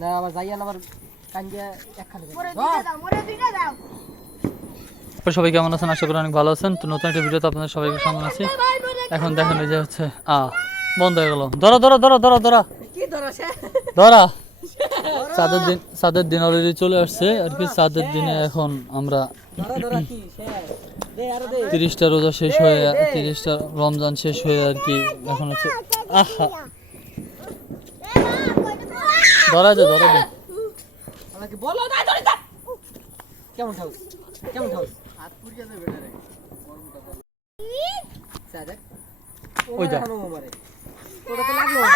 না আবার আবার কান্দিয়া একখানে সবাই কেমন আছেন? আশা করি অনেক ভালো আছেন। তো নতুন একটা ভিডিওতে আপনাদের সবাইকে স্বাগত আছি এখন দেখেন এই যে হচ্ছে আ বন্ধ হয়ে গেল। ধরো ধরো ধরো ধরো ধরো। কি ধরা সে? ধরা। চাঁদের দিন চাঁদের দিন অলরেডি চলে আসছে। আর কি চাঁদের দিনে এখন আমরা ধরা ধরা কি সে। দে আরও দে। তিরিশটা রোজা শেষ হয়ে তিরিশটা রমজান শেষ হয়ে আর কি এখন হচ্ছে। আহা। ধরা যায় ধরা যায় আমাকে বলো না ধরে দা কেমন ঠাউস কেমন ঠাউস হাত পুড়িয়ে রে। গরমটা সাদা ওই দা। মারে ওটা তো লাগল না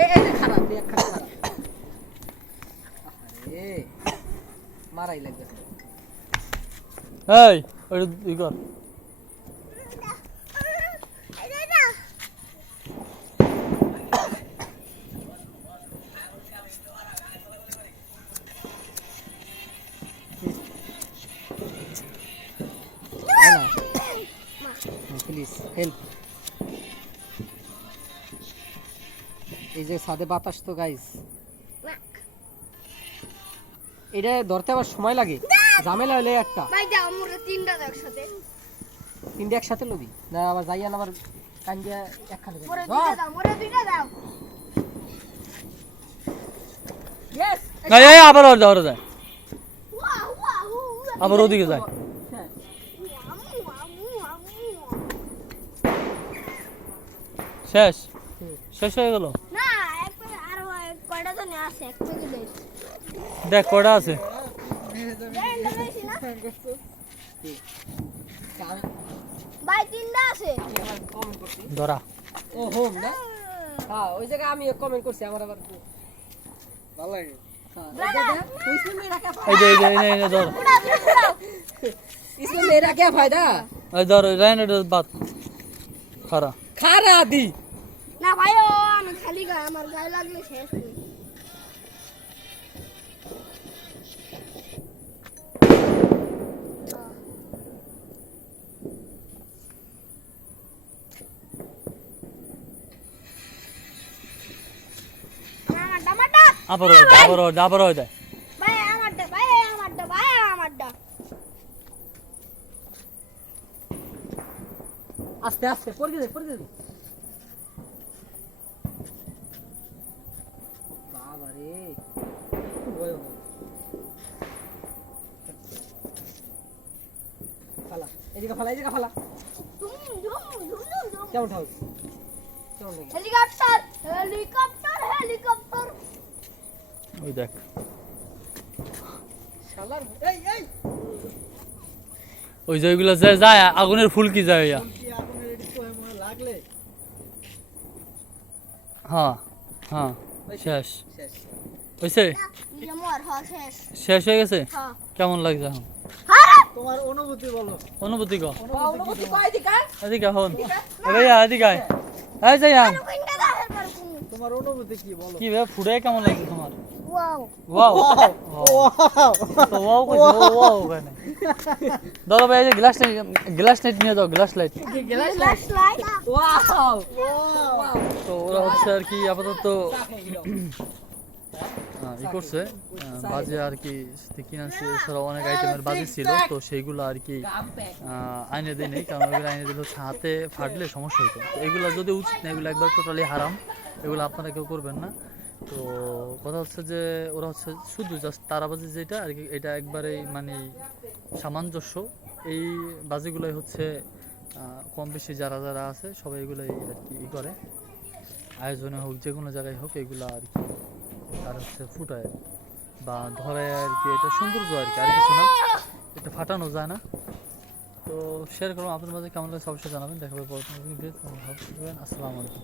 এ এ খারাপ এক খারাপ খারাপ। আরে মারাই লাগবে। এই ওটা ই কর। প্লিজ হেল্প এই যে সাদে বাতাস তো গাইস এটা ধরতে আবার সময় লাগে। ঝামেলা হলে একটা। ভাই দাও মোরে তিনটা দাও একসাথে। তিনটে একসাথে লবি। না আবার যাইয়া না আবার কান্দিয়া একখানে মোরে দুইটা দাও মোরে দুইটা দাও ইয়েস এই এই আবার ওর ধরা যায়। আবার ওদিকে যায় আমু আমু আমু শেষ শেষ হয়ে গেল না এক আরো এক কয়টা জানি আছে এক থেকে বেশ দেখ কটা আছে দেড়টা বেশি না ভাই তিনটা আছে কমেন্ট করছি ধরা ও হোম না হ্যাঁ ওই জায়গায় আমি কমেন্ট করছি আমার আবার ভালো লাগে हाँ, तो इसमें मेरा क्या এই যে এই যে এই নে, এই নে, ধর পুরা পুরা পুরা इसमें मेरा क्या फायदा এই ধর রাইন এটা বাদ খারা खारा दी না ভাই ও আমি খালি গায়ে আমার গায়ে লাগলে শেষ হয়ে আমারটা আমারটা আবার ওই দেয়, আবার ওই দেয়, আবার ওই দেয় ভাই আমারটা ভাই আমারটা ভাই আমারটা আস্তে আস্তে পড়ে দে পড়ে দে এদিকে ফালা এদিকে ফালা। ধুম ধুম ধুম ধুম ধুম কেমন ঠাউস কেমন লাগে হেলিকপ্টার হেলিকপ্টার হেলিকপ্টার ওই দেখ। শালার এই এই। ওই যে ওইগুলো যে যায় আগুনের ফুলকি যায় ইয়া কি আগুনের এদিক তো লাগলে? হ্যাঁ হ্যাঁ শেষ। শেষ। হয়েছে ইয়ে শেষ। শেষ হয়ে গেছে? হ্যাঁ। কেমন লাগছে এখন? তোমার অনুভূতি বলো। অনুভূতি ক অনুভূতি কয় দিকা এদিকে হন। ভাইয়া এদিকে এই দাও কোন তোমার অনুভূতি কি বলো? কি ভাই ফুড়ে কেমন লাগছে তোমার? ওয়াও। ওয়াও। তো ওয়াও। কইছো ওয়াও। ওখানে দাদা ভাই এই গ্লাস গ্লাস লাইট নিয়ে যাও glass light flash light wow. Wow. তো ওরা হচ্ছে আর কি আপাতত ই করছে বাজে আর কি কিনে আনছে অনেক আইটেমের বাজে ছিল, তো সেইগুলো আর কি আইনে নেই, কারণ ওগুলো আইনে দিলে হাতে ফাটলে সমস্যা হতো এগুলো যদি উচিত না, এগুলো একবার টোটালি হারাম, এগুলো আপনারা কেউ করবেন না। তো কথা হচ্ছে যে, ওরা হচ্ছে শুধু জাস্ট তারাবাজি যেটা, আর কি, এটা একবারেই মানে সামঞ্জস্য। এই বাজিগুলোই হচ্ছে কম বেশি যারা যারা আছে, সবাই এগুলোই আর কি ই করে। আয়োজনে হোক যে কোনো জায়গায় হোক, এগুলো আর কি আর হচ্ছে ফুটায়। বা ধরে আর কি, এটা সৌন্দর্য আর কি, আর কিছু না। এটা ফাটানো যায় না। তো শেয়ার করুন আপনার মাঝে কেমন লাগে সবসময় জানাবেন। দেখাবে পরবর্তী ভিডিও ভালো আসসালামু আলাইকুম।